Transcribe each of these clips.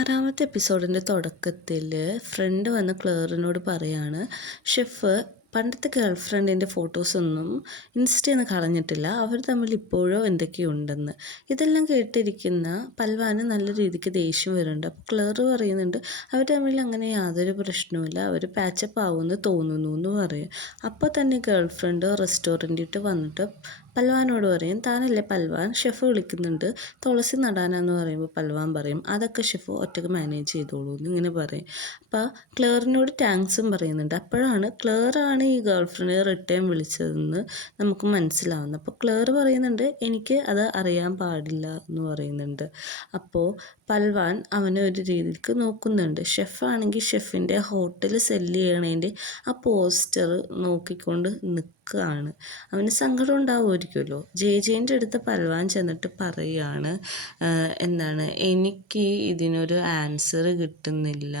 6ാമത്തെ എപ്പിസോഡിൻ്റെ തുടക്കത്തിൽ ഫ്രണ്ട് വന്ന് ക്ലെയറിനോട് പറയാണ്, ഷെഫ് പണ്ടത്തെ ഗേൾ ഫ്രണ്ടിൻ്റെ ഫോട്ടോസൊന്നും ഇൻസ്റ്റയിൽ നിന്ന് കളഞ്ഞിട്ടില്ല, അവർ തമ്മിൽ ഇപ്പോഴോ എന്തൊക്കെയുണ്ടെന്ന്. ഇതെല്ലാം കേട്ടിരിക്കുന്ന പൽവാന് നല്ല രീതിക്ക് ദേഷ്യം വരുന്നുണ്ട്. അപ്പോൾ ക്ലെയർ പറയുന്നുണ്ട് അവർ തമ്മിൽ അങ്ങനെ യാതൊരു പ്രശ്നവുമില്ല, അവർ പാച്ചപ്പ് ആവുമെന്ന് തോന്നുന്നു എന്ന് പറയും. അപ്പോൾ തന്നെ ഗേൾ ഫ്രണ്ട് റെസ്റ്റോറൻറ്റിട്ട് വന്നിട്ട് പൽവാനോട് പറയും, താനല്ലേ പൽവാൻ, ഷെഫ് വിളിക്കുന്നുണ്ട്, തുളസി നടാനാന്ന് പറയുമ്പോൾ പൽവാൻ പറയും അതൊക്കെ ഷെഫ് ഒറ്റയ്ക്ക് മാനേജ് ചെയ്തോളൂ എന്ന് ഇങ്ങനെ പറയും. അപ്പോൾ ക്ലെയറിനോട് താങ്ക്സും പറയുന്നുണ്ട്. അപ്പോഴാണ് ക്ലെയറാണ് ഈ ഗേൾ ഫ്രണ്ടിനെ റിട്ടേൺ വിളിച്ചതെന്ന് നമുക്ക് മനസ്സിലാവുന്നത്. അപ്പോൾ ക്ലെയർ പറയുന്നുണ്ട് എനിക്ക് അത് അറിയാൻ പാടില്ല എന്ന് പറയുന്നുണ്ട്. അപ്പോൾ പൽവാൻ അവനെ ഒരു രീതിക്ക് നോക്കുന്നുണ്ട്. ഷെഫാണെങ്കിൽ ഷെഫിൻ്റെ ഹോട്ടൽ സെല്ല് ചെയ്യണതിൻ്റെ ആ പോസ്റ്റർ നോക്കിക്കൊണ്ട് നിൽക്കുകയാണ്. അവന് സങ്കടം ഉണ്ടാവുമായിരിക്കുമല്ലോ. ജെൻ്റെ അടുത്ത് പൽവാൻ ചെന്നിട്ട് പറയുകയാണ്, എനിക്ക് ഇതിനൊരു ആൻസർ കിട്ടുന്നില്ല,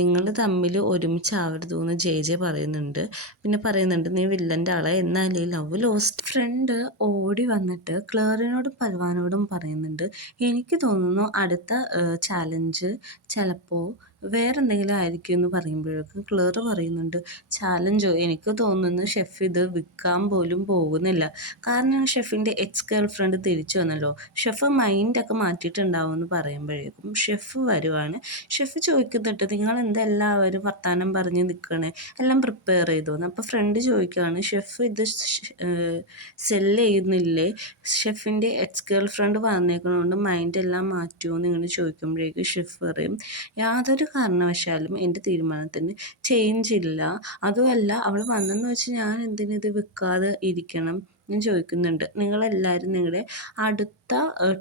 നിങ്ങൾ തമ്മിൽ ഒരുമിച്ചാവരുത് എന്ന് ജെ പറയുന്നുണ്ട്. പിന്നെ പറയുന്നുണ്ട് നീ വില്ലൻ്റെ ആളെ എന്നാലേ ലവ് ലോസ്റ്റ്. ഫ്രണ്ട് ഓടി വന്നിട്ട് ക്ലെയറിനോടും പൽവാനോടും പറയുന്നുണ്ട്, എനിക്ക് തോന്നുന്നു അടുത്ത ചാലഞ്ച് ചിലപ്പോൾ വേറെ എന്തെങ്കിലും ആയിരിക്കും എന്ന് പറയുമ്പോഴേക്കും ക്ലെയർ പറയുന്നുണ്ട്, ചാലഞ്ചോ, എനിക്ക് തോന്നുന്നു ഷെഫ് ഇത് വിൽക്കാൻ പോലും പോകുന്നില്ല. കാരണം ഷെഫിൻ്റെ എക്സ് ഗേൾ ഫ്രണ്ട് തിരിച്ചു വന്നല്ലോ, ഷെഫ് മൈൻഡൊക്കെ മാറ്റിയിട്ടുണ്ടാവും എന്ന് പറയുമ്പോഴേക്കും ഷെഫ് വരുവാണ്. ഷെഫ് ചോദിക്കുന്നുണ്ട് നിങ്ങൾ എന്തെല്ലാവരും വർത്താനം പറഞ്ഞ് നിൽക്കണേ, എല്ലാം പ്രിപ്പയർ ചെയ്തോന്ന്. അപ്പോൾ ഫ്രണ്ട് ചോദിക്കുകയാണ്, ഷെഫ് ഇത് സെല്ല് ചെയ്യുന്നില്ലേ, ഷെഫിൻ്റെ എക്സ് ഗേൾ ഫ്രണ്ട് വന്നേക്കണോണ്ട് മൈൻഡെല്ലാം മാറ്റുമോ എന്ന് ഇങ്ങനെ ചോദിക്കുമ്പോഴേക്കും ഷെഫ് പറയും, യാതൊരു കാരണവശാലും എൻ്റെ തീരുമാനത്തിന് ചേഞ്ച് ഇല്ല, അതുമല്ല അവൾ വന്നെന്ന് വെച്ച് ഞാൻ എന്തിനിത് വിൽക്കാതെ ഇരിക്കണം ഞാൻ ചോദിക്കുന്നുണ്ട്. നിങ്ങളെല്ലാവരും നിങ്ങളുടെ അടുത്ത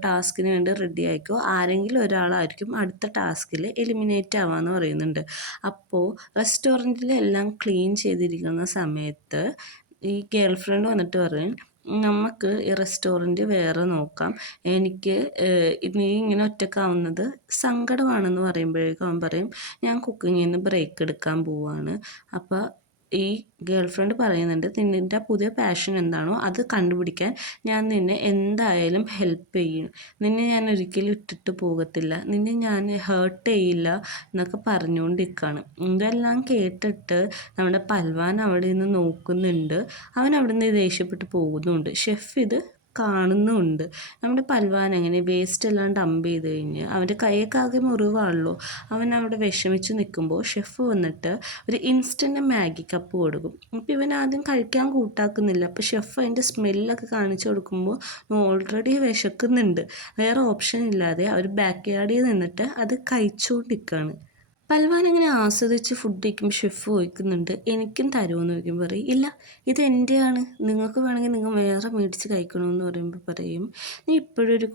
ടാസ്കിന് വേണ്ടി റെഡി ആയിക്കോ, ആരെങ്കിലും ഒരാളായിരിക്കും അടുത്ത ടാസ്കിൽ എലിമിനേറ്റ് ആവാമെന്ന് പറയുന്നുണ്ട്. അപ്പോൾ റെസ്റ്റോറൻറ്റിലെല്ലാം ക്ലീൻ ചെയ്തിരിക്കുന്ന സമയത്ത് ഈ ഗേൾ ഫ്രണ്ട് വന്നിട്ട് പറയും, നമുക്ക് ഈ റെസ്റ്റോറൻറ്റ് വേറെ നോക്കാം, എനിക്ക് നീ ഇങ്ങനെ ഒറ്റക്കാവുന്നത് സങ്കടമാണെന്ന് പറയുമ്പോഴേക്കും അവൻ പറയും ഞാൻ കുക്കിങ്ങിൽ നിന്ന് ബ്രേക്ക് എടുക്കാൻ പോവാണ്. അപ്പോൾ ഈ ഗേൾ ഫ്രണ്ട് പറയുന്നുണ്ട്, നിൻ്റെ പുതിയ പാഷൻ എന്താണോ അത് കണ്ടുപിടിക്കാൻ ഞാൻ നിന്നെ എന്തായാലും ഹെൽപ്പ് ചെയ്യും, നിന്നെ ഞാൻ ഒരിക്കലും ഇട്ടിട്ട് പോകത്തില്ല, നിന്നെ ഞാൻ ഹേർട്ട് ചെയ്യില്ല എന്നൊക്കെ പറഞ്ഞുകൊണ്ടിരിക്കുകയാണ്. ഇതെല്ലാം കേട്ടിട്ട് നമ്മുടെ പൽവാൻ അവിടെ നിന്ന് നോക്കുന്നുണ്ട്. അവൻ അവിടെ നിന്ന് ദേഷ്യപ്പെട്ട് പോകുന്നുണ്ട്. ഷെഫ് ഇത് കാണുന്നുമുണ്ട്. നമ്മുടെ പൽവാൻ അങ്ങനെ വേസ്റ്റ് എല്ലാം ഡംപ് ചെയ്ത് കഴിഞ്ഞ് അവൻ്റെ കൈയൊക്കെ ആകെ മുറിവാണല്ലോ. അവൻ അവിടെ വിഷമിച്ച് നിൽക്കുമ്പോൾ ഷെഫ് വന്നിട്ട് ഒരു ഇൻസ്റ്റൻറ്റ് മാഗി കപ്പ് കൊടുക്കും. അപ്പോൾ ഇവൻ ആദ്യം കഴിക്കാൻ കൂട്ടാക്കുന്നില്ല. അപ്പോൾ ഷെഫ് അതിൻ്റെ സ്മെല്ലൊക്കെ കാണിച്ചു കൊടുക്കുമ്പോൾ ഓൾറെഡി വിശക്കുന്നുണ്ട്. വേറെ ഓപ്ഷൻ ഇല്ലാതെ അവർ ബാക്ക് യാർഡിൽ നിന്നിട്ട് അത് കഴിച്ചുകൊണ്ടിരിക്കുകയാണ്. പൽവാൻ അങ്ങനെ ആസ്വദിച്ച് ഫുഡ് കഴിക്കുമ്പോൾ ഷെഫ് ചോദിക്കുന്നുണ്ട്, എനിക്കും തരുമെന്ന് ചോദിക്കുമ്പോൾ പറയും ഇല്ല, ഇത് എൻ്റെയാണ്, നിങ്ങൾക്ക് വേണമെങ്കിൽ നിങ്ങൾ വേറെ മേടിച്ച് കഴിക്കണമെന്ന് പറയുമ്പോൾ പറയും നീ ഇപ്പോഴും ഒരു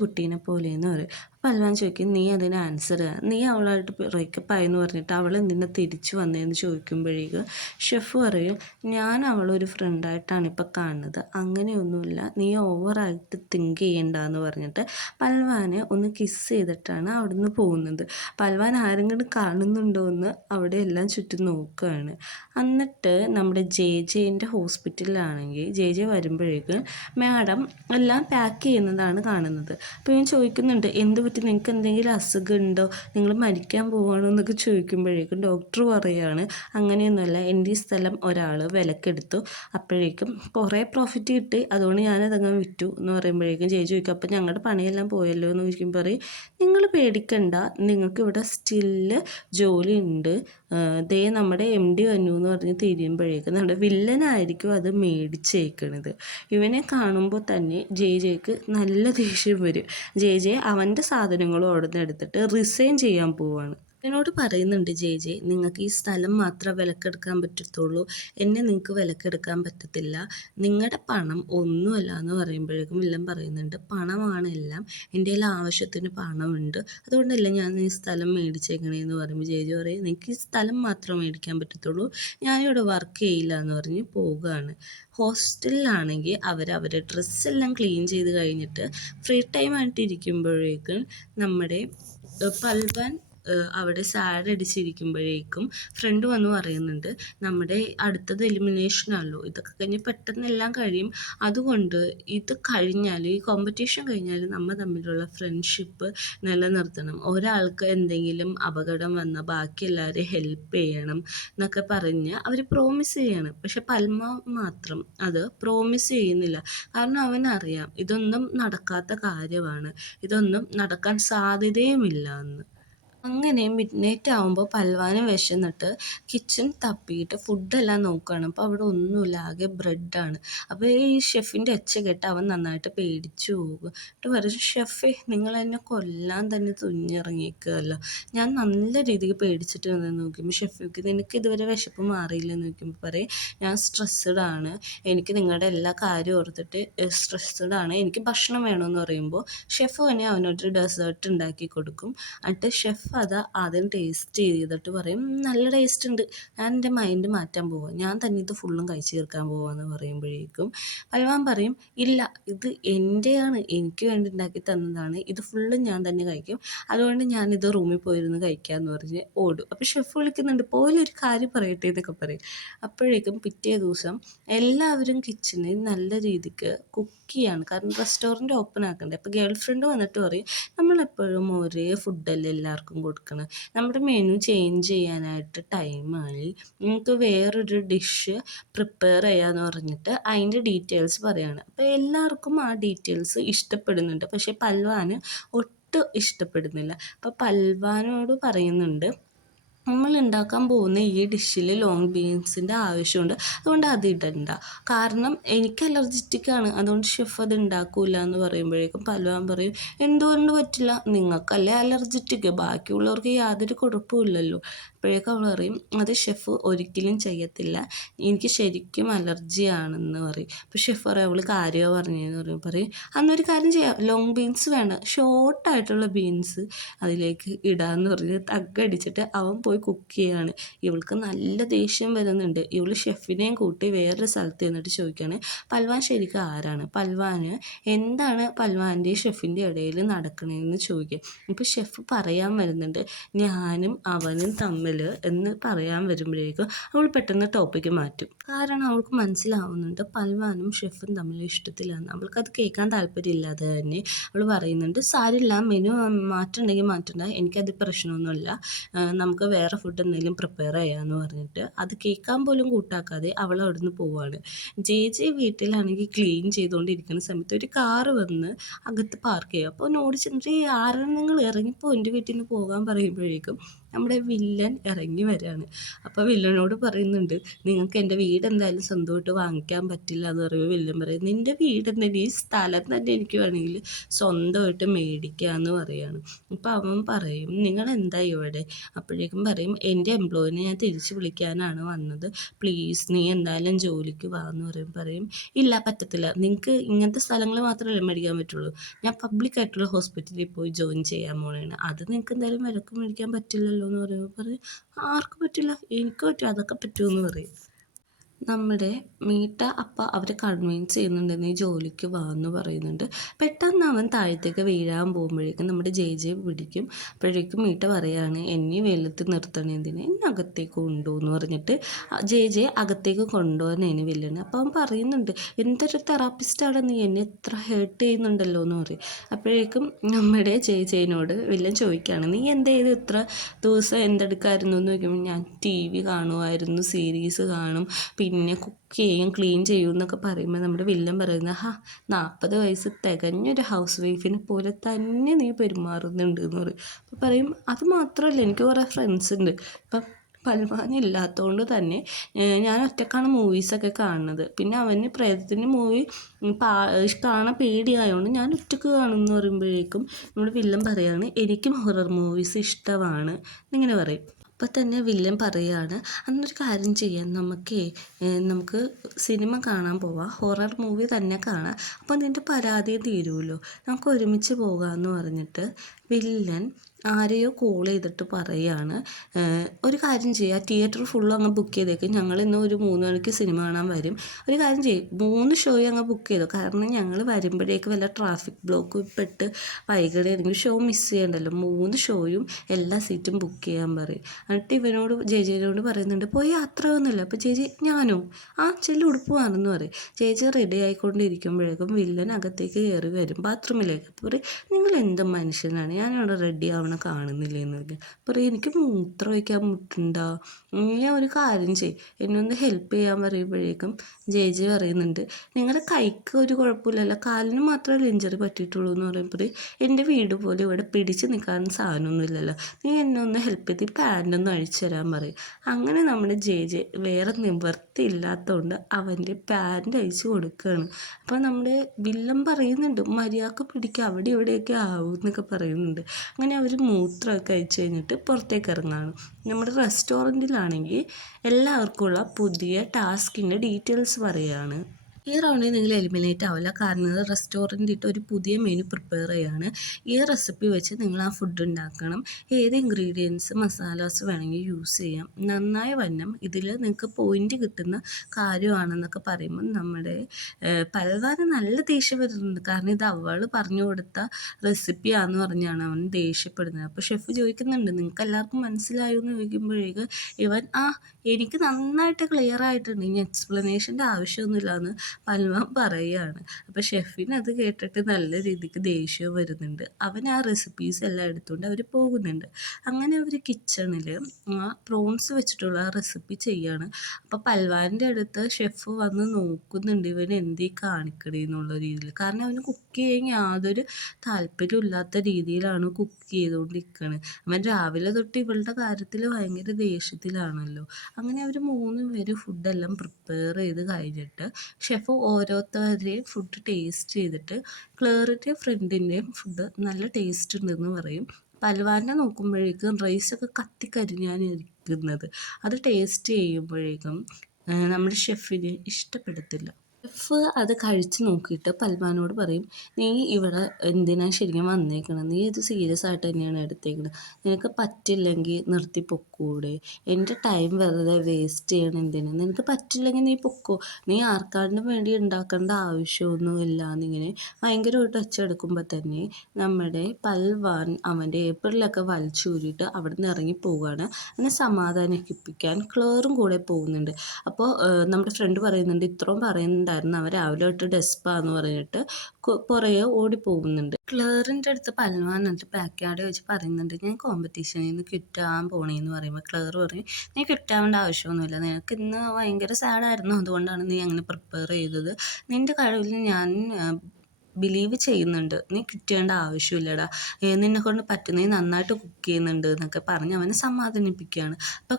കുട്ടീനെ പോലെയെന്ന് പറയും. പൽവാൻ ചോദിക്കും നീ അതിന് ആൻസർ, നീ അവളായിട്ട് ബ്രേക്കപ്പ് ആയെന്ന് പറഞ്ഞിട്ട് അവൾ എന്തിനാ തിരിച്ചു വന്നതെന്ന് ചോദിക്കുമ്പോഴേക്കും ഷെഫ് പറയും ഞാൻ അവളൊരു ഫ്രണ്ടായിട്ടാണ് ഇപ്പോൾ കാണുന്നത്, അങ്ങനെയൊന്നുമില്ല, നീ ഓവറായിട്ട് തിങ്ക് ചെയ്യണ്ടെന്ന് പറഞ്ഞിട്ട് പൽവാനെ ഒന്ന് കിസ് ചെയ്തിട്ടാണ് അവിടെ നിന്ന് പോകുന്നത്. പൽവാൻ ആരെങ്കിലും കാണുന്നുണ്ടോ എന്ന് അവിടെ എല്ലാം ചുറ്റും നോക്കുകയാണ്. എന്നിട്ട് നമ്മുടെ ജെൻ്റെ ഹോസ്പിറ്റലിലാണെങ്കിൽ ജെ വരുമ്പോഴേക്കും മാഡം എല്ലാം പാക്ക് ചെയ്യുന്നതാണ് കാണുന്നത്. അപ്പോൾ ഞാൻ ചോദിക്കുന്നുണ്ട് എന്ത് പറ്റി, നിങ്ങൾക്ക് എന്തെങ്കിലും അസുഖം ഉണ്ടോ, നിങ്ങൾ മരിക്കാൻ പോവുകയാണോ എന്നൊക്കെ ചോദിക്കുമ്പോഴേക്കും ഡോക്ടർ പറയുകയാണ് അങ്ങനെയൊന്നുമല്ല, എൻ്റെ ഈ സ്ഥലം ഒരാൾ വിലക്കെടുത്തു, അപ്പോഴേക്കും കുറേ പ്രോഫിറ്റ് കിട്ടി, അതുകൊണ്ട് ഞാനതങ്ങ് വിറ്റു എന്ന് പറയുമ്പോഴേക്കും ചോദിക്കും അപ്പോൾ ഞങ്ങളുടെ പണിയെല്ലാം പോയല്ലോ എന്ന് ചോദിക്കുമ്പോൾ പറയും നിങ്ങൾ പേടിക്കണ്ട, നിങ്ങൾക്ക് ഇവിടെ സ്റ്റില്ല് ജോലി ഉണ്ട്, ദേ നമ്മുടെ MD വന്നു എന്ന് പറഞ്ഞ് തിരിയുമ്പോഴേക്കും നമ്മുടെ വില്ലനായിരിക്കും അത് മേടിച്ചേക്കണത്. ഇവനെ കാണുമ്പോൾ തന്നെ ജെക്ക് നല്ല ദേഷ്യം വരും. ജെ അവൻ്റെ സാധനങ്ങളും അവിടെ നിന്ന് എടുത്തിട്ട് റിസൈൻ ചെയ്യാൻ പോവാണ്. എന്നോട് പറയുന്നുണ്ട് ജെ നിങ്ങൾക്ക് ഈ സ്ഥലം മാത്രമേ വിലക്കെടുക്കാൻ പറ്റത്തുള്ളൂ, എന്നെ നിങ്ങൾക്ക് വിലക്കെടുക്കാൻ പറ്റത്തില്ല, നിങ്ങളുടെ പണം ഒന്നുമല്ല എന്ന് പറയുമ്പോഴേക്കും വില്ലൻ പറയുന്നുണ്ട് പണമാണ് എല്ലാം, എൻ്റെ കയ്യിൽ ആവശ്യത്തിന് പണമുണ്ട്, അതുകൊണ്ടല്ല ഞാൻ ഈ സ്ഥലം മേടിച്ചേക്കണേന്ന് പറയുമ്പോൾ ജെ പറയും നിങ്ങൾക്ക് ഈ സ്ഥലം മാത്രമേ മേടിക്കാൻ പറ്റത്തുള്ളൂ, ഞാനിവിടെ വർക്ക് ചെയ്യില്ല എന്ന് പറഞ്ഞ് പോവുകയാണ്. ഹോസ്റ്റലിലാണെങ്കിൽ അവരുടെ ഡ്രസ്സെല്ലാം ക്ലീൻ ചെയ്ത് കഴിഞ്ഞിട്ട് ഫ്രീ ടൈം ആയിട്ട് ഇരിക്കുമ്പോഴേക്കും നമ്മുടെ പൽവാൻ അവിടെ സാഡ് അടിച്ചിരിക്കുമ്പോഴേക്കും ഫ്രണ്ട് വന്ന് പറയുന്നുണ്ട്, നമ്മുടെ അടുത്തത് എലിമിനേഷനാണല്ലോ, ഇതൊക്കെ കഴിഞ്ഞ് പെട്ടെന്ന് എല്ലാം കഴിയും, അതുകൊണ്ട് ഇത് കഴിഞ്ഞാൽ ഈ കോമ്പറ്റീഷൻ കഴിഞ്ഞാൽ നമ്മൾ തമ്മിലുള്ള ഫ്രണ്ട്ഷിപ്പ് നിലനിർത്തണം, ഒരാൾക്ക് എന്തെങ്കിലും അപകടം വന്നാൽ ബാക്കി എല്ലാവരെയും ഹെൽപ്പ് ചെയ്യണം എന്നൊക്കെ പറഞ്ഞ് അവർ പ്രോമിസ് ചെയ്യണം. പക്ഷെ പൽമ മാത്രം അത് പ്രോമിസ് ചെയ്യുന്നില്ല. കാരണം അവനറിയാം ഇതൊന്നും നടക്കാത്ത കാര്യമാണ്, ഇതൊന്നും നടക്കാൻ സാധ്യതയുമില്ല എന്ന്. അങ്ങനെ മിഡ് നൈറ്റ് ആകുമ്പോൾ പൽവാന് വിശന്നിട്ട് കിച്ചൺ തപ്പിയിട്ട് ഫുഡെല്ലാം നോക്കുകയാണ്. അപ്പോൾ അവിടെ ഒന്നുമില്ല, ആകെ ബ്രെഡാണ്. അപ്പോൾ ഈ ഷെഫിൻ്റെ ഒച്ച കേട്ട് അവൻ നന്നായിട്ട് പേടിച്ചു പോകും. എന്നിട്ട് പറയും, ഷെഫേ നിങ്ങൾ എന്നെ കൊല്ലാൻ തന്നെ തുനിഞ്ഞിറങ്ങിയേക്കുമല്ലോ. ഞാൻ നല്ല രീതിക്ക് പേടിച്ചിട്ട് നിന്ന് നോക്കുമ്പോൾ ഷെഫിക്ക് നിനക്ക് ഇതുവരെ വിശപ്പ് മാറിയില്ലെന്ന് നോക്കുമ്പോൾ പറയും, ഞാൻ സ്ട്രെസ്ഡ് ആണ്, എനിക്ക് നിങ്ങളുടെ എല്ലാ കാര്യവും ഓർത്തിട്ട് സ്ട്രെസ്ഡ് ആണ്, എനിക്ക് ഭക്ഷണം വേണമെന്ന് പറയുമ്പോൾ ഷെഫ് തന്നെ അവനൊരു ഡെസേർട്ട് ഉണ്ടാക്കി കൊടുക്കും. എന്നിട്ട് ഷെഫ് അത് ആദ്യം ടേസ്റ്റ് ചെയ്തിട്ട് പറയും, നല്ല ടേസ്റ്റ് ഉണ്ട്, ഞാൻ എൻ്റെ മൈൻഡ് മാറ്റാൻ പോവാം, ഞാൻ തന്നെ ഇത് ഫുള്ളും കഴിച്ച് തീർക്കാൻ പോവാന്ന് പറയുമ്പോഴേക്കും പൽവാൻ പറയും, ഇല്ല ഇത് എൻ്റെയാണ്, എനിക്ക് വേണ്ടി ഉണ്ടാക്കി തന്നതാണ്, ഇത് ഫുള്ളും ഞാൻ തന്നെ കഴിക്കും, അതുകൊണ്ട് ഞാനിത് റൂമിൽ പോയിരുന്ന് കഴിക്കാമെന്ന് പറഞ്ഞ് ഓടും. അപ്പോൾ ഷെഫ് വിളിക്കുന്നുണ്ട്, പോലെ ഒരു കാര്യം പറയട്ടെ എന്നൊക്കെ പറയും. അപ്പോഴേക്കും പിറ്റേ ദിവസം എല്ലാവരും കിച്ചണിൽ നല്ല രീതിക്ക് കുക്ക് ചെയ്യാണ്, കാരണം റെസ്റ്റോറൻറ്റ് ഓപ്പൺ ആക്കണ്ടേ. അപ്പോൾ ഗേൾ ഫ്രണ്ട് വന്നിട്ട് പറയും, നമ്മളെപ്പോഴും ഒരേ ഫുഡല്ലേ എല്ലാവർക്കും കൊടുക്കണം, നമ്മുടെ മെനു ചേഞ്ച് ചെയ്യാനായിട്ട് ടൈമായി, നമുക്ക് വേറൊരു ഡിഷ് പ്രിപ്പയർ ചെയ്യാമെന്ന് പറഞ്ഞിട്ട് അതിൻ്റെ ഡീറ്റെയിൽസ് പറയുകയാണ്. അപ്പോൾ എല്ലാവർക്കും ആ ഡീറ്റെയിൽസ് ഇഷ്ടപ്പെടുന്നുണ്ട്, പക്ഷേ പൽവാന് ഒട്ടും ഇഷ്ടപ്പെടുന്നില്ല. അപ്പോൾ പൽവാനോട് പറയുന്നുണ്ട്, നമ്മൾ ഉണ്ടാക്കാൻ പോകുന്ന ഈ ഡിഷിൽ ലോങ് ബീൻസിൻ്റെ ആവശ്യമുണ്ട്, അതുകൊണ്ട് അത് ഇടണ്ട, കാരണം എനിക്ക് അലർജിറ്റിക്കാണ്, അതുകൊണ്ട് ഷെഫ് അത് ഉണ്ടാക്കില്ല എന്ന് പറയുമ്പോഴേക്കും പൽവാൻ പറയും, എന്തുകൊണ്ട് പറ്റില്ല, നിങ്ങൾക്കല്ലേ അലർജിറ്റിക്ക്, ബാക്കിയുള്ളവർക്ക് യാതൊരു കുഴപ്പമില്ലല്ലോ. അപ്പോഴേക്കും അവൾ പറയും, അത് ഷെഫ് ഒരിക്കലും ചെയ്യത്തില്ല, എനിക്ക് ശരിക്കും അലർജിയാണെന്ന് പറയും. അപ്പോൾ ഷെഫ് പറയും, അവൾ കാര്യമോ പറഞ്ഞതെന്ന് പറയും, അന്നൊരു കാര്യം ചെയ്യാം, ലോങ് ബീൻസ് വേണ്ട, ഷോർട്ടായിട്ടുള്ള ബീൻസ് അതിലേക്ക് ഇടാമെന്ന് പറഞ്ഞ് തగ్గടിച്ചിട്ട് അവൻ പോയി കുക്ക് ചെയ്യാണ്. ഇവൾക്ക് നല്ല ദേഷ്യം വരുന്നുണ്ട്. ഇവൾ ഷെഫിനെയും കൂട്ടി വേറൊരു സ്ഥലത്ത് നിന്നിട്ട് ചോദിക്കുകയാണ്, പൽവാൻ ശരിക്കും ആരാണ്, പൽവാന് എന്താണ് പൽവാൻ്റെയും ഷെഫിൻ്റെ ഇടയിൽ നടക്കണതെന്ന് ചോദിക്കുക. ഇപ്പോൾ ഷെഫ് പറയാൻ വരുന്നുണ്ട്, ഞാനും അവനും തമ്മിൽ എന്ന് പറയാൻ വരുമ്പോഴേക്കും അവൾ പെട്ടെന്ന് ടോപ്പിക്ക് മാറ്റും. കാരണം അവൾക്ക് മനസ്സിലാവുന്നുണ്ട് പൽവാനും ഷെഫും തമ്മിൽ ഇഷ്ടത്തിലാണ്. അവൾക്കത് കേൾക്കാൻ താല്പര്യമില്ലാതെ തന്നെ അവൾ പറയുന്നുണ്ട്, സാരില്ല, മെനു മാറ്റുണ്ടെങ്കിൽ മാറ്റണ്ട, എനിക്കത് പ്രശ്നമൊന്നുമില്ല, നമുക്ക് വേറെ ഫുഡ് എന്തെങ്കിലും പ്രിപ്പയർ ചെയ്യാമെന്ന് പറഞ്ഞിട്ട് അത് കേൾക്കാൻ പോലും കൂട്ടാക്കാതെ അവൾ അവിടുന്ന് പോവുകയാണ്. ജെ വീട്ടിലാണെങ്കിൽ ക്ലീൻ ചെയ്തുകൊണ്ടിരിക്കുന്ന സമയത്ത് ഒരു കാറ് വന്ന് അകത്ത് പാർക്ക് ചെയ്യുക. അപ്പോൾ നോടി ചെന്നിട്ട്, ആരാണ് നിങ്ങൾ, ഇറങ്ങിപ്പോ, എൻ്റെ വീട്ടിൽ നിന്ന് പോകാൻ പറയുമ്പോഴേക്കും നമ്മുടെ വില്ലൻ ഇറങ്ങി വരികയാണ്. അപ്പോൾ വില്ലനോട് പറയുന്നുണ്ട്, നിങ്ങൾക്ക് എൻ്റെ വീട് എന്തായാലും സ്വന്തമായിട്ട് വാങ്ങിക്കാൻ പറ്റില്ല എന്ന് പറയുമ്പോൾ വില്ലൻ പറയും, നിൻ്റെ വീട് എന്തെങ്കിലും ഈ സ്ഥലം തന്നെ എനിക്ക് വേണമെങ്കിൽ സ്വന്തമായിട്ട് മേടിക്കാമെന്ന് പറയുകയാണ്. അപ്പോൾ അവൻ പറയും, നിങ്ങൾ എന്താ ഇവിടെ? അപ്പോഴേക്കും പറയും, എൻ്റെ എംപ്ലോയിനെ ഞാൻ തിരിച്ച് വിളിക്കാനാണ് വന്നത്, പ്ലീസ് നീ എന്തായാലും ജോലിക്ക് വാ എന്ന് പറയും, ഇല്ല പറ്റത്തില്ല, നിങ്ങൾക്ക് ഇങ്ങനത്തെ സ്ഥലങ്ങൾ മാത്രമല്ലേ മേടിക്കാൻ പറ്റുള്ളൂ, ഞാൻ പബ്ലിക്കായിട്ടുള്ള ഹോസ്പിറ്റലിൽ പോയി ജോയിൻ ചെയ്യാൻ പോകണേണ്, അത് നിങ്ങൾക്ക് എന്തായാലും വിലക്ക് മേടിക്കാൻ പറ്റില്ലല്ലോ എന്ന് പറയുമ്പോൾ പറയും, ആർക്ക് പറ്റില്ല, എനിക്ക് പറ്റും, അതൊക്കെ പറ്റുമെന്ന് പറയും. നമ്മുടെ മീട്ട അപ്പം അവരെ കൺവിൻസ് ചെയ്യുന്നുണ്ട്, നീ ജോലിക്ക് വാ എന്ന് പറയുന്നുണ്ട്. പെട്ടെന്ന് അവൻ താഴത്തേക്ക് വീഴാൻ പോകുമ്പോഴേക്കും നമ്മുടെ ജെ പിടിക്കും. അപ്പോഴേക്കും മീട്ട പറയാണ്, എന്നെ വെയിലത്ത് നിർത്തണേന്തിന്, എന്നെ അകത്തേക്ക് കൊണ്ടുപോകുമെന്ന് പറഞ്ഞിട്ട് ജെ അകത്തേക്ക് കൊണ്ടുപോകാനാണ് വില്ലന്. അപ്പോൾ അവൻ പറയുന്നുണ്ട്, എന്തൊരു തെറാപ്പിസ്റ്റാണ് നീ, എന്നെ എത്ര ഹേർട്ട് ചെയ്യുന്നുണ്ടല്ലോ എന്ന് പറയും. അപ്പോഴേക്കും നമ്മുടെ ജെയിനോട് വില്ലൻ ചോദിക്കുകയാണ്, നീ എന്ത് ചെയ്തു ഇത്ര ദിവസം എന്തെടുക്കായിരുന്നു എന്ന് ചോദിക്കുമ്പോൾ, ഞാൻ TV കാണുമായിരുന്നു, സീരീസ് കാണും, പിന്നെ കുക്ക് ചെയ്യും, ക്ലീൻ ചെയ്യും എന്നൊക്കെ പറയുമ്പോൾ നമ്മുടെ വില്ലൻ പറയുന്നത്, 40 വയസ്സ് തികഞ്ഞൊരു ഹൗസ് വൈഫിനെ പോലെ തന്നെ നീ പെരുമാറുന്നുണ്ട് എന്ന് പറയും. അപ്പോൾ പറയും, അത് മാത്രമല്ല, എനിക്ക് കുറേ ഫ്രണ്ട്സ് ഉണ്ട്, ഇപ്പം പൽവാൻ ഇല്ലാത്തതുകൊണ്ട് തന്നെ ഞാൻ ഒറ്റക്കാണ് മൂവീസൊക്കെ കാണുന്നത്, പിന്നെ അവന് പ്രേതത്തിൻ്റെ മൂവി കാണാൻ പേടിയായതുകൊണ്ട് ഞാൻ ഒറ്റക്ക് കാണുമെന്ന് പറയുമ്പോഴേക്കും നമ്മുടെ വില്ലൻ പറയുകയാണ്, എനിക്കും ഹൊറർ മൂവീസ് ഇഷ്ടമാണ് എന്നിങ്ങനെ പറയും. അപ്പോൾ തന്നെ വില്ലൻ പറയുകയാണ്, അന്നൊരു കാര്യം ചെയ്യാം, നമുക്ക് സിനിമ കാണാൻ പോവാം, ഹൊറർ മൂവി തന്നെ കാണാം, അപ്പോൾ നിൻ്റെ പരാതിയും തീരുമല്ലോ, നമുക്ക് ഒരുമിച്ച് പോകാമെന്ന് പറഞ്ഞിട്ട് വില്ലൻ ആരെയോ കോൾ ചെയ്തിട്ട് പറയാണ്, ഒരു കാര്യം ചെയ്യുക, തിയേറ്റർ ഫുള്ളും അങ്ങ് ബുക്ക് ചെയ്തേക്കും, ഞങ്ങൾ ഇന്ന് ഒരു 3 മണിക്ക് സിനിമ കാണാൻ വരും, ഒരു കാര്യം ചെയ്യും 3 ഷോയും അങ്ങ് ബുക്ക് ചെയ്തു, കാരണം ഞങ്ങൾ വരുമ്പോഴേക്ക് വല്ല ട്രാഫിക് ബ്ലോക്ക് പെട്ട് വൈകണമാണെങ്കിൽ ഷോ മിസ് ചെയ്യണ്ടല്ലോ, 3 ഷോയും എല്ലാ സീറ്റും ബുക്ക് ചെയ്യാൻ പറയും. എന്നിട്ട് ഇവനോട് ജെജെനോട് പറയുന്നുണ്ട് പോയി യാത്രയൊന്നുമില്ല. അപ്പോൾ ചേച്ചി ഞാനോ ആ ചെല്ലു ഉടുപ്പ് മാറുന്നു പറയും. ചേച്ചി റെഡി ആയിക്കൊണ്ടിരിക്കുമ്പോഴേക്കും വില്ലൻ അകത്തേക്ക് കയറി വരും ബാത്റൂമിലേക്ക്. അപ്പോൾ പറയും നിങ്ങൾ എന്ത് മനുഷ്യനാണ്, ഞാനിവിടെ റെഡി ആവണ കാണുന്നില്ലേന്ന് പറഞ്ഞു. പറയും എനിക്ക് മൂത്രം ഒഴിക്കാൻ മുട്ടുണ്ടോ, ഞാൻ ഒരു കാര്യം ചെയ്യും എന്നെ ഒന്ന് ഹെൽപ്പ് ചെയ്യാൻ പറയുമ്പോഴേക്കും ജെ പറയുന്നുണ്ട് നിങ്ങളുടെ കൈക്ക് ഒരു കുഴപ്പമില്ലല്ലോ, കാലിന് മാത്രമല്ലേ ഇഞ്ചറി പറ്റിയിട്ടുള്ളൂ എന്ന് പറയുമ്പോൾ എൻ്റെ വീട് പോലും ഇവിടെ പിടിച്ച് നിൽക്കാൻ സാധനമൊന്നുമില്ലല്ലോ, നീ എന്നെ ഒന്ന് ഹെൽപ്പ് ചെയ്ത് പാൻറ്റൊന്ന് അഴിച്ചു തരാൻ പറയും. അങ്ങനെ നമ്മുടെ ജെ വേറെ നിവർത്തിയില്ലാത്തതുകൊണ്ട് അവൻ്റെ പാൻറ്റ് അഴിച്ച് കൊടുക്കുകയാണ്. അപ്പോൾ നമ്മുടെ വില്ലൻ പറയുന്നുണ്ട് മര്യാദക്ക് പിടിക്കുക, അവിടെ ഇവിടെയൊക്കെ ആവും എന്നൊക്കെ പറയുന്നുണ്ട്. അങ്ങനെ അവർ മൂത്രമൊക്കെ അഴിച്ച് കഴിഞ്ഞിട്ട് പുറത്തേക്ക് ഇറങ്ങുകയാണ്. നമ്മുടെ റെസ്റ്റോറൻറ്റിലാണെങ്കിൽ എല്ലാവർക്കുമുള്ള പുതിയ ടാസ്കിൻ്റെ ഡീറ്റെയിൽസ് പറയുകയാണ്. ഈ റൗണ്ടിൽ നിങ്ങൾ എലിമിനേറ്റ് ആവില്ല, കാരണം റെസ്റ്റോറൻറ്റ് ഇട്ട് ഒരു പുതിയ മെനു പ്രിപ്പയർ ചെയ്യാണ്. ഈ റെസിപ്പി വെച്ച് നിങ്ങൾ ആ ഫുഡ് ഉണ്ടാക്കണം. ഏത് ഇൻഗ്രീഡിയൻസ് മസാലാസ് വേണമെങ്കിൽ യൂസ് ചെയ്യാം. നന്നായി വന്നം ഇതിൽ നിങ്ങൾക്ക് പോയിൻ്റ് കിട്ടുന്ന കാര്യമാണെന്നൊക്കെ പറയുമ്പോൾ നമ്മുടെ പൽവാന് നല്ല ദേഷ്യം വരുന്നുണ്ട്, കാരണം ഇത് അവൾ പറഞ്ഞു കൊടുത്ത റെസിപ്പിയാണെന്ന് പറഞ്ഞാണ് അവൻ ദേഷ്യപ്പെടുന്നത്. അപ്പോൾ ഷെഫ് ചോദിക്കുന്നുണ്ട് നിങ്ങൾക്ക് എല്ലാവർക്കും മനസ്സിലായോ എന്ന് ചോദിക്കുമ്പോഴേക്ക് ഇവൻ എനിക്ക് നന്നായിട്ട് ക്ലിയർ ആയിട്ടുണ്ട്, ഇനി എക്സ്പ്ലനേഷൻ്റെ ആവശ്യമൊന്നുമില്ല എന്ന് പൽവാൻ പറയുകയാണ്. അപ്പോൾ ഷെഫിന് അത് കേട്ടിട്ട് നല്ല രീതിക്ക് ദേഷ്യം വരുന്നുണ്ട്. അവൻ ആ റെസിപ്പീസ് എല്ലാം എടുത്തുകൊണ്ട് അവർ പോകുന്നുണ്ട്. അങ്ങനെ അവർ കിച്ചണിൽ പ്രോൺസ് വെച്ചിട്ടുള്ള റെസിപ്പി ചെയ്യാണ്. അപ്പോൾ പൽവാൻ്റെ അടുത്ത് ഷെഫ് വന്ന് നോക്കുന്നുണ്ട് ഇവൻ എന്തീ കാണിക്കണേ എന്നുള്ള രീതിയിൽ, കാരണം അവന് കുക്ക് ചെയ്യാൻ യാതൊരു താല്പര്യമില്ലാത്ത രീതിയിലാണ് കുക്ക് ചെയ്തുകൊണ്ടിരിക്കുന്നത്. അവൻ രാവിലെ തൊട്ട് ഇവളുടെ കാര്യത്തിൽ ഭയങ്കര ദേഷ്യത്തിലാണല്ലോ. അങ്ങനെ അവർ 3 പേര് ഫുഡെല്ലാം പ്രിപ്പയർ ചെയ്ത് കഴിഞ്ഞിട്ട് ഷെഫ് ഓരോരുത്തരുടെയും ഫുഡ് ടേസ്റ്റ് ചെയ്തിട്ട് ക്ലേറിൻ്റെയും ഫ്രണ്ടിൻ്റെയും ഫുഡ് നല്ല ടേസ്റ്റ് ഉണ്ടെന്ന് പറയും. പൽവാനെ നോക്കുമ്പോഴേക്കും റൈസൊക്കെ കത്തിക്കരിഞ്ഞാണ് ഇരിക്കുന്നത്. അത് ടേസ്റ്റ് ചെയ്യുമ്പോഴേക്കും നമ്മുടെ ഷെഫിന് ഇഷ്ടപ്പെടത്തില്ല. ഷെഫ് അത് കഴിച്ച് നോക്കിയിട്ട് പൽവാനോട് പറയും നീ ഇവിടെ എന്തിനാണ് ശരിക്കും വന്നേക്കണം, നീ ഇത് സീരിയസ് ആയിട്ട് തന്നെയാണ് എടുത്തേക്കുന്നത്, നിനക്ക് പറ്റില്ലെങ്കിൽ നിർത്തി പൊക്കൂടെ, എൻ്റെ ടൈം വെറുതെ വേസ്റ്റ് ചെയ്യണം എന്തിനാ, നിനക്ക് പറ്റില്ലെങ്കിൽ നീ പൊക്കോ, നീ ആർക്കാണ്ടിനും വേണ്ടി ഉണ്ടാക്കേണ്ട ആവശ്യമൊന്നുമില്ല എന്നിങ്ങനെ ഭയങ്കരമായിട്ട് ഒച്ചെടുക്കുമ്പോൾ തന്നെ നമ്മുടെ പൽവാൻ അവൻ്റെ ഏപ്രിലൊക്കെ വലിച്ചൂരിയിട്ട് അവിടെ നിന്ന് ഇറങ്ങി പോവുകയാണ്. അങ്ങനെ സമാധാനിപ്പിക്കാൻ ക്ലേറും കൂടെ പോകുന്നുണ്ട്. അപ്പോൾ നമ്മുടെ ഫ്രണ്ട് പറയുന്നുണ്ട് ഇത്രയും പറയുന്നുണ്ടായിരുന്നു അവൻ രാവിലെ തൊട്ട് ഡെസ്പാന്ന് പറഞ്ഞിട്ട് പുറകെ ഓടിപ്പോകുന്നുണ്ട്. ക്ലേറിൻ്റെ അടുത്ത് പൽവാൻ എന്നിട്ട് ബാക്ക്യാർഡ് വെച്ച് പറയുന്നുണ്ട് ഞാൻ കോമ്പറ്റീഷനിൽ നിന്ന് ക്വിറ്റാകാൻ പോണേന്ന് പറയുമ്പോൾ ക്ലേർ പറയും നീ ക്വിറ്റാവേണ്ട ആവശ്യമൊന്നുമില്ല, നിനക്ക് ഇന്ന് ഭയങ്കര സാഡായിരുന്നു, അതുകൊണ്ടാണ് നീ അങ്ങനെ പ്രിപ്പയർ ചെയ്തത്, നിൻ്റെ കഴിവിൽ ഞാൻ ബിലീവ് ചെയ്യുന്നുണ്ട്, നീ ക്വിറ്റ് ചെയ്യേണ്ട ആവശ്യമില്ലടാ, നിന്നെക്കൊണ്ട് പറ്റും, നീ നന്നായിട്ട് കുക്ക് ചെയ്യുന്നുണ്ട് എന്നൊക്കെ പറഞ്ഞ് അവനെ സമാധാനിപ്പിക്കുകയാണ്. അപ്പോൾ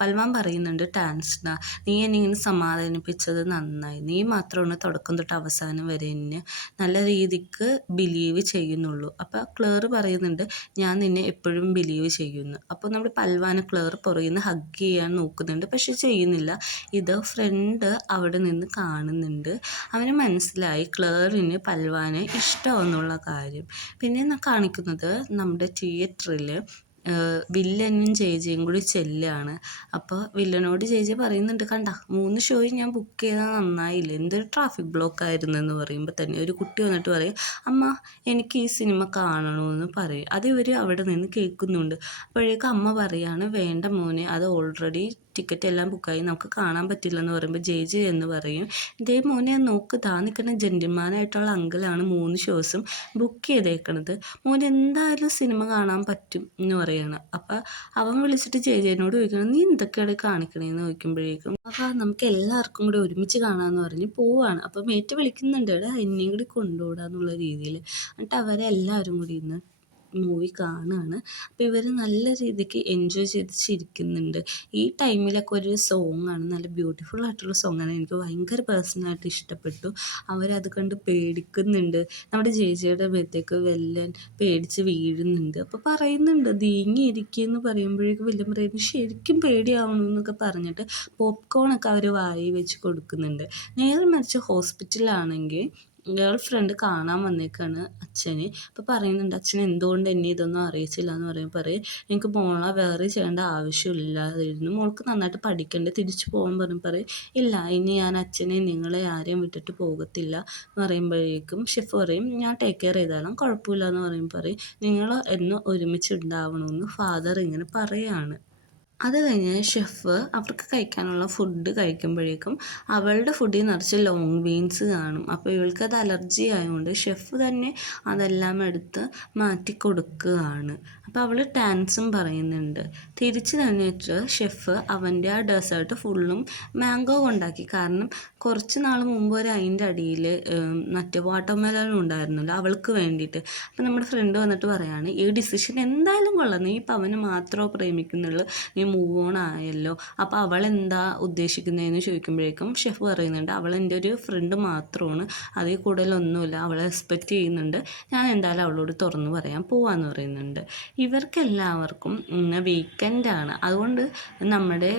പൽവാൻ പറയുന്നുണ്ട് ടാൻസ്ഡ, നീ എന്നെ ഇങ്ങനെ സമാധാനിപ്പിച്ചത് നന്നായി, നീ മാത്രമാണ് തുടക്കം തൊട്ട് അവസാനം വരെ എന്നെ നല്ല രീതിക്ക് ബിലീവ് ചെയ്യുന്നുള്ളൂ. അപ്പോൾ ക്ലേർ പറയുന്നുണ്ട് ഞാൻ നിന്നെ എപ്പോഴും ബിലീവ് ചെയ്യുന്നു. അപ്പോൾ നമ്മുടെ പൽവാനെ ക്ലേർ പുറകിൽ നിന്ന് ഹഗ് ചെയ്യാൻ നോക്കുന്നുണ്ട്, പക്ഷെ ചെയ്യുന്നില്ല. ഇത് ഫ്രണ്ട് അവിടെ നിന്ന് കാണുന്നുണ്ട്. അവന് മനസ്സിലായി ക്ലേറിന് പൽവാനെ ഇഷ്ടമെന്നുള്ള കാര്യം. പിന്നെ കാണിക്കുന്നത് നമ്മുടെ തിയേറ്ററിൽ വില്ലനും ജെയും കൂടി ചെല്ലുകയാണ്. അപ്പോൾ വില്ലനോട് ജെ പറയുന്നുണ്ട് കണ്ട 3 ഷോയും ഞാൻ ബുക്ക് ചെയ്താൽ നന്നായില്ല, എന്തൊരു ട്രാഫിക് ബ്ലോക്ക് ആയിരുന്നു എന്ന് പറയുമ്പോൾ തന്നെ ഒരു കുട്ടി വന്നിട്ട് പറയും അമ്മ എനിക്ക് ഈ സിനിമ കാണണമെന്ന് പറയും. അത് ഇവർ അവിടെ നിന്ന് കേൾക്കുന്നുണ്ട്. അപ്പോഴേക്കും അമ്മ പറയാണ് വേണ്ട മോനെ, അത് ഓൾറെഡി ടിക്കറ്റ് എല്ലാം ബുക്കായി, നമുക്ക് കാണാൻ പറ്റില്ലെന്ന് പറയുമ്പോൾ ജെ എന്ന് പറയും ഇതേ മോനെ നോക്ക്, താ നിൽക്കുന്ന ജെൻറ്റിൽമാനായിട്ടുള്ള അങ്കിളാണ് 3 ഷോസും ബുക്ക് ചെയ്തേക്കണത്, മോനെ എന്തായാലും സിനിമ കാണാൻ പറ്റും എന്ന് പറയാണ്. അപ്പം അവൻ വിളിച്ചിട്ട് ജെനോട് ചോദിക്കണം നീ എന്തൊക്കെയാണ് കാണിക്കണേന്ന് ചോദിക്കുമ്പോഴേക്കും അപ്പോൾ നമുക്ക് എല്ലാവർക്കും കൂടി ഒരുമിച്ച് കാണാമെന്ന് പറഞ്ഞ് പോവാണ്. അപ്പം മേറ്റ് വിളിക്കുന്നുണ്ട് എടാ എന്നെയും കൂടി കൊണ്ടുപോകാന്നുള്ള രീതിയിൽ. എന്നിട്ട് അവരെല്ലാവരും കൂടി ഇന്ന് മൂവി കാണുകയാണ്. അപ്പോൾ ഇവർ നല്ല രീതിക്ക് എൻജോയ് ചെയ്ത് ചിരിക്കുന്നുണ്ട്. ഈ ടൈമിലൊക്കെ ഒരു സോങ്ങാണ്, നല്ല ബ്യൂട്ടിഫുൾ ആയിട്ടുള്ള സോങ്ങാണ്, എനിക്ക് ഭയങ്കര പേഴ്സണലായിട്ട് ഇഷ്ടപ്പെട്ടു. അവരത് കണ്ട് പേടിക്കുന്നുണ്ട്. നമ്മുടെ ജെയുടെ മേത്തേക്ക് വില്ലൻ പേടിച്ച് വീഴുന്നുണ്ട്. അപ്പോൾ പറയുന്നുണ്ട് നീങ്ങിയിരിക്കുമെന്ന് പറയുമ്പോഴേക്കും വില്ലൻ പറയുന്നു ശരിക്കും പേടിയാവണമെന്നൊക്കെ പറഞ്ഞിട്ട് പോപ്കോണൊക്കെ അവർ വായി വെച്ച് കൊടുക്കുന്നുണ്ട്. നേരെ മറിച്ച് ഹോസ്പിറ്റലാണെങ്കിൽ ഗേൾ ഫ്രണ്ട് കാണാൻ വന്നേക്കാണ് അച്ഛന്. അപ്പോൾ പറയുന്നുണ്ട്, അച്ഛൻ എന്തുകൊണ്ട് എന്നെ ഇതൊന്നും അറിയിച്ചില്ല എന്ന് പറയും എനിക്ക് മോളെ വേറെ ചെയ്യേണ്ട ആവശ്യമില്ലായിരുന്നു, മോൾക്ക് നന്നായിട്ട് പഠിക്കണ്ടേ, തിരിച്ചു പോകാൻ പറയും ഇല്ല, ഇനി ഞാൻ അച്ഛനെ നിങ്ങളെ ആരെയും വിട്ടിട്ട് പോകത്തില്ല എന്ന് പറയുമ്പോഴേക്കും ഷെഫ് പറയും ഞാൻ ടേക്ക് കെയർ ചെയ്താലും കുഴപ്പമില്ല എന്ന് പറയും നിങ്ങൾ എന്ന് ഒരുമിച്ച് ഉണ്ടാവണമെന്ന് ഫാദർ ഇങ്ങനെ പറയാണ്. അത് കഴിഞ്ഞ് ഷെഫ് അവർക്ക് കഴിക്കാനുള്ള ഫുഡ് കഴിക്കുമ്പോഴേക്കും അവളുടെ ഫുഡിൽ നിറച്ച് ലോങ് ബീൻസ് കാണും. അപ്പോൾ ഇവൾക്കത് അലർജി ആയതുകൊണ്ട് ഷെഫ് തന്നെ അതെല്ലാം എടുത്ത് മാറ്റി കൊടുക്കുകയാണ്. അപ്പോൾ അവൾ ടാൻസും പറയുന്നുണ്ട്. തിരിച്ച് തന്നിട്ട് ഷെഫ് അവൻ്റെ ആ ഡെസേർട്ട് ഫുള്ളും മാംഗോ കൊണ്ടാക്കി. കാരണം കുറച്ച് നാൾ മുമ്പ് ഒരു അതിൻ്റെ അടിയിൽ മറ്റേ വാട്ടർമെലൺ ഉണ്ടായിരുന്നല്ലോ അവൾക്ക് വേണ്ടിയിട്ട്. അപ്പോൾ നമ്മുടെ ഫ്രണ്ട് വന്നിട്ട് പറയാണ്, ഈ ഡിസിഷൻ എന്തായാലും കൊള്ളാം, നീ ഇപ്പം അവനെ മാത്രമേ പ്രേമിക്കുന്നുള്ളൂ, നീ മൂവ് ഓൺ ആയല്ലോ, അപ്പോൾ അവൾ എന്താ ഉദ്ദേശിക്കുന്നതെന്ന് ചോദിക്കുമ്പോഴേക്കും ഷെഫ് പറയുന്നുണ്ട്, അവൾ എൻ്റെ ഒരു ഫ്രണ്ട് മാത്രമാണ്, അതിൽ കൂടുതലൊന്നുമില്ല, അവളെ റെസ്പെക്റ്റ് ചെയ്യുന്നുണ്ട്, ഞാൻ എന്തായാലും അവളോട് തുറന്നു പറയാൻ പോവാന്ന് പറയുന്നുണ്ട്. ഇവർക്കെല്ലാവർക്കും വീക്കെൻഡാണ്. അതുകൊണ്ട് നമ്മുടെ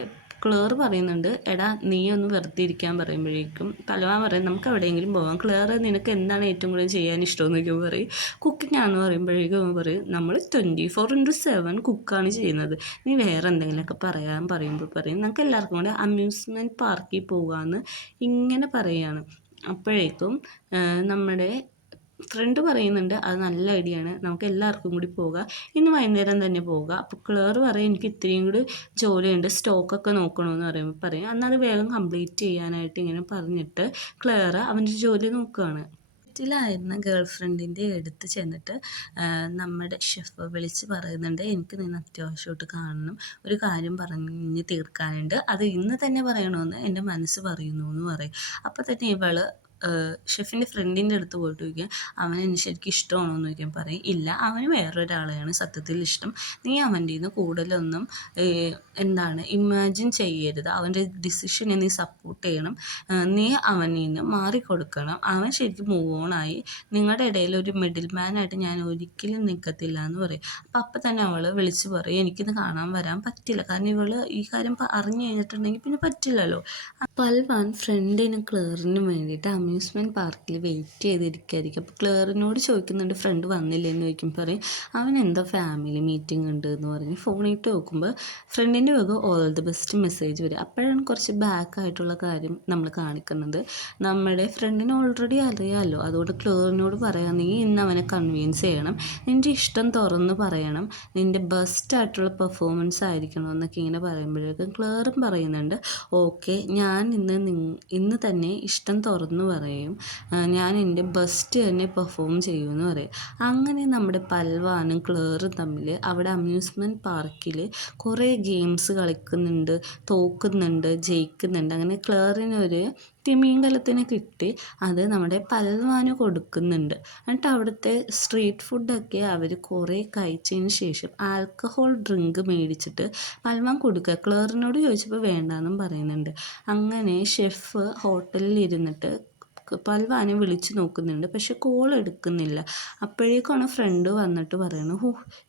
ക്ലെയർ പറയുന്നുണ്ട്, എടാ നീ ഒന്ന് വെറുതെ ഇരിക്കാൻ പറയുമ്പോഴേക്കും പലവാൻ പറയും നമുക്ക് എവിടെയെങ്കിലും പോകാം. ക്ലെയർ നിനക്ക് എന്താണ് ഏറ്റവും കൂടുതൽ ചെയ്യാൻ ഇഷ്ടമെന്ന് ചോദിക്കുമ്പോൾ പറയും കുക്കിംഗ് ആണെന്ന് പറയുമ്പോഴേക്കും പറയും നമ്മൾ 24/7 കുക്കാണ് ചെയ്യുന്നത്, നീ വേറെ എന്തെങ്കിലുമൊക്കെ പറയുമ്പോൾ പറയും നമുക്ക് എല്ലാവർക്കും കൂടെ അമ്യൂസ്മെൻറ്റ് പാർക്കിൽ പോകാമെന്ന് ഇങ്ങനെ പറയുകയാണ്. അപ്പോഴേക്കും നമ്മുടെ ഫ്രണ്ട് പറയുന്നുണ്ട് അത് നല്ല ഐഡിയ ആണ്, നമുക്ക് എല്ലാവർക്കും കൂടി പോകാം, ഇന്ന് വൈകുന്നേരം തന്നെ പോകാം. അപ്പോൾ ക്ലെയർ പറയും എനിക്ക് ഇത്രയും കൂടി ജോലിയുണ്ട്, സ്റ്റോക്കൊക്കെ നോക്കണമെന്ന് പറയുമ്പോൾ പറയും എന്നാൽ അത് വേഗം കംപ്ലീറ്റ് ചെയ്യാനായിട്ട് ഇങ്ങനെ പറഞ്ഞിട്ട് ക്ലെയർ അവൻ്റെ ജോലി നോക്കുകയാണ്. ായിരുന്ന ഗേൾ ഫ്രണ്ടിൻ്റെ അടുത്ത് ചെന്നിട്ട് നമ്മുടെ ഷെഫ് വിളിച്ച് പറയുന്നുണ്ട്, എനിക്ക് നിന്ന് അത്യാവശ്യമായിട്ട് കാണണം, ഒരു കാര്യം പറഞ്ഞ് തീർക്കാനുണ്ട്, അത് ഇന്ന് തന്നെ പറയണമെന്ന് എൻ്റെ മനസ്സ് പറയുന്നു എന്ന് പറയും. അപ്പോൾ തന്നെ ഇവള് ഷെഫിൻ്റെ ഫ്രണ്ടിൻ്റെ അടുത്ത് പോയിട്ട് ചോദിക്കുക അവനെ എനിക്ക് ശരിക്കും ഇഷ്ടമാണോ എന്ന് ചോദിക്കാൻ പറയും ഇല്ല, അവന് വേറൊരാളെയാണ് സത്യത്തിൽ ഇഷ്ടം, നീ അവൻ്റെ നിന്ന് കൂടുതലൊന്നും ഇമാജിൻ ചെയ്യരുത്, അവൻ്റെ ഡിസിഷനെ നീ സപ്പോർട്ട് ചെയ്യണം, നീ അവനിൽ നിന്ന് മാറിക്കൊടുക്കണം, അവൻ ശരിക്കും മൂവ് ഓൺ ആയി, നിങ്ങളുടെ ഇടയിൽ ഒരു മിഡിൽ മാനായിട്ട് ഞാൻ ഒരിക്കലും നിൽക്കത്തില്ല എന്ന് പറയും. അപ്പം തന്നെ അവൾ വിളിച്ച് പറയും എനിക്കിന്ന് കാണാൻ വരാൻ പറ്റില്ല, കാരണം ഇവൾ ഈ കാര്യം അറിഞ്ഞു കഴിഞ്ഞിട്ടുണ്ടെങ്കിൽ പിന്നെ പറ്റില്ലല്ലോ. പൽവാൻ ഫ്രണ്ടിനും ക്ലെയറിനും വേണ്ടിയിട്ട് അമ്യൂസ്മെൻറ്റ് പാർക്കിൽ വെയിറ്റ് ചെയ്തിരിക്കുകയായിരിക്കും. അപ്പോൾ ക്ലെയറിനോട് ചോദിക്കുന്നുണ്ട് ഫ്രണ്ട് വന്നില്ലേ എന്ന് ചോദിക്കുമ്പോൾ പറയും അവൻ എന്തോ ഫാമിലി മീറ്റിംഗ് ഉണ്ട് എന്ന് പറഞ്ഞ് ഫോണിട്ട് നോക്കുമ്പോൾ ഫ്രണ്ടിൻ്റെ വക ഓൾ ദി ബെസ്റ്റ് മെസ്സേജ് വരും. അപ്പോഴാണ് കുറച്ച് ബാക്ക് ആയിട്ടുള്ള കാര്യം നമ്മൾ കാണിക്കുന്നത്. നമ്മുടെ ഫ്രണ്ടിന് ഓൾറെഡി അറിയാമല്ലോ, അതുകൊണ്ട് ക്ലെയറിനോട് പറയാം നീ ഇന്ന് അവനെ കൺവിൻസ് ചെയ്യണം, നിൻ്റെ ഇഷ്ടം തുറന്ന് പറയണം, നിൻ്റെ ബെസ്റ്റ് ആയിട്ടുള്ള പെർഫോമൻസ് ആയിരിക്കണം എന്നൊക്കെ ഇങ്ങനെ പറയുമ്പോഴേക്കും ക്ലെയറും പറയുന്നുണ്ട് ഓക്കെ ഞാൻ ഇന്ന് തന്നെ ഇഷ്ടം തുറന്നു പറയും, ഞാൻ എൻ്റെ ബെസ്റ്റ് തന്നെ പെർഫോം ചെയ്യുമെന്ന് പറയും. അങ്ങനെ നമ്മുടെ പൽവാനും ക്ലെയറും തമ്മിൽ അവിടെ അമ്യൂസ്മെൻറ്റ് പാർക്കിൽ കുറേ ഗെയിംസ് കളിക്കുന്നുണ്ട്, തോക്കുന്നുണ്ട്, ജയിക്കുന്നുണ്ട്. അങ്ങനെ ക്ലെയറിനൊരു തിമിംഗലത്തിന് കിട്ടി, അത് നമ്മുടെ പൽവാന് കൊടുക്കുന്നുണ്ട്. എന്നിട്ട് അവിടുത്തെ സ്ട്രീറ്റ് ഫുഡൊക്കെ അവർ കുറേ കഴിച്ചതിന് ശേഷം ആൽക്കഹോൾ ഡ്രിങ്ക് മേടിച്ചിട്ട് പൽവാൻ കൊടുക്കുക. ക്ലെയറിനോട് ചോദിച്ചപ്പോൾ വേണ്ടാന്നും പറയുന്നുണ്ട്. അങ്ങനെ ഷെഫ് ഹോട്ടലിൽ ഇരുന്നിട്ട് പൽവാനെ വിളിച്ച് നോക്കുന്നുണ്ട്, പക്ഷെ കോൾ എടുക്കുന്നില്ല. അപ്പോഴേക്കാണ് ഫ്രണ്ട് വന്നിട്ട് പറയുന്നത്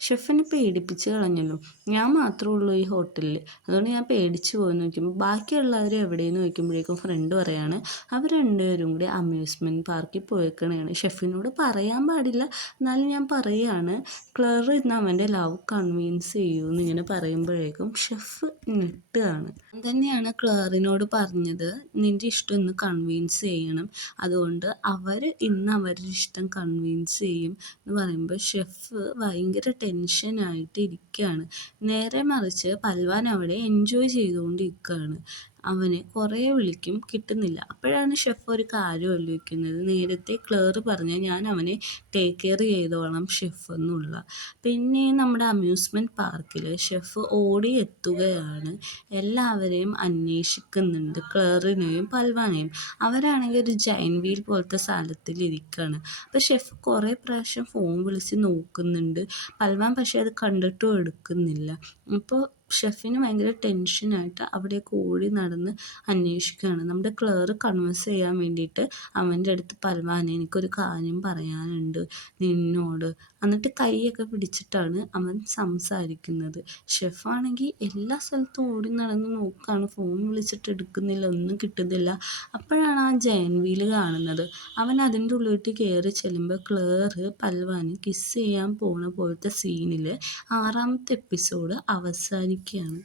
ഷെഫിനെ പേടിപ്പിച്ച് കളഞ്ഞല്ലോ, ഞാൻ മാത്രമേ ഉള്ളൂ ഈ ഹോട്ടലിൽ, അതുകൊണ്ട് ഞാൻ പേടിച്ച് പോയെന്ന് ചോദിക്കുമ്പോൾ ബാക്കിയുള്ളവർ എവിടെയെന്ന് ചോദിക്കുമ്പോഴേക്കും ഫ്രണ്ട് പറയാണ് അവർ രണ്ടുപേരും കൂടി അമ്യൂസ്മെൻറ്റ് പാർക്കിൽ പോയേക്കണേണ്, ഷെഫിനോട് പറയാൻ പാടില്ല എന്നാലും ഞാൻ പറയുകയാണ്, ക്ലെയർ ഇന്ന് അവൻ്റെ ലവ് കൺവിൻസ് ചെയ്യുമെന്ന് ഇങ്ങനെ പറയുമ്പോഴേക്കും ഷെഫ് ഞെട്ടുകയാണ്. തന്നെയാണ് ക്ലെയറിനോട് പറഞ്ഞത് നിൻ്റെ ഇഷ്ടം ഇന്ന് കൺവിൻസ് ചെയ്യണം, അതുകൊണ്ട് അവർ ഇന്ന് അവരുടെ ഇഷ്ടം കൺവിൻസ് ചെയ്യും എന്ന് പറയുമ്പോൾ ഷെഫ് ഭയങ്കര ടെൻഷനായിട്ട് ഇരിക്കുകയാണ്. നേരെ മറിച്ച് പൽവാൻ അവിടെ എൻജോയ് ചെയ്തുകൊണ്ടിരിക്കുകയാണ്. അവനെ കുറേ വിളിക്കും കിട്ടുന്നില്ല. അപ്പോഴാണ് ഷെഫ് ഒരു കാര്യം ആലോചിക്കുന്നത്, നേരത്തെ ക്ലെയർ പറഞ്ഞാൽ ഞാൻ അവനെ ടേക്ക് കെയർ ചെയ്തോളാം ഷെഫ് എന്നുള്ള. പിന്നെ നമ്മുടെ അമ്യൂസ്മെൻറ്റ് പാർക്കിൽ ഷെഫ് ഓടി എത്തുകയാണ്, എല്ലാവരെയും അന്വേഷിക്കുന്നുണ്ട്, ക്ലെയറിനെയും പൽവാനെയും. അവരാണെങ്കിൽ ഒരു ജൈൻ വീൽ പോലത്തെ സ്ഥലത്തിൽ ഇരിക്കുകയാണ്. അപ്പോൾ ഷെഫ് കുറേ പ്രാവശ്യം ഫോൺ വിളിച്ച് നോക്കുന്നുണ്ട്, പൽവാൻ പക്ഷേ അത് കണ്ടിട്ടും എടുക്കുന്നില്ല. അപ്പോൾ ഷെഫിന് ഭയങ്കര ടെൻഷനായിട്ട് അവിടെയൊക്കെ ഓടി നടന്ന് അന്വേഷിക്കുകയാണ്. നമ്മുടെ ക്ലെയർ കൺവിൻസ് ചെയ്യാൻ വേണ്ടിയിട്ട് അവൻ്റെ അടുത്ത് പൽവാനെ എനിക്കൊരു കാര്യം പറയാനുണ്ട് നിന്നോട്, എന്നിട്ട് കൈയൊക്കെ പിടിച്ചിട്ടാണ് അവൻ സംസാരിക്കുന്നത്. ഷെഫാണെങ്കിൽ എല്ലാ സ്ഥലത്തും ഓടി നടന്ന് നോക്കുകയാണ്, ഫോൺ വിളിച്ചിട്ട് എടുക്കുന്നില്ല, ഒന്നും കിട്ടുന്നില്ല. അപ്പോഴാണ് ആ ജയൻ വീല് കാണുന്നത്. അവൻ അതിൻ്റെ ഉള്ളിലോട്ട് കയറി ചെല്ലുമ്പോൾ ക്ലെയർ പൽവാന് കിസ് ചെയ്യാൻ പോണ പോലത്തെ സീനിൽ 6ാമത്തെ എപ്പിസോഡ് അവസാനിക്കുകയാണ്.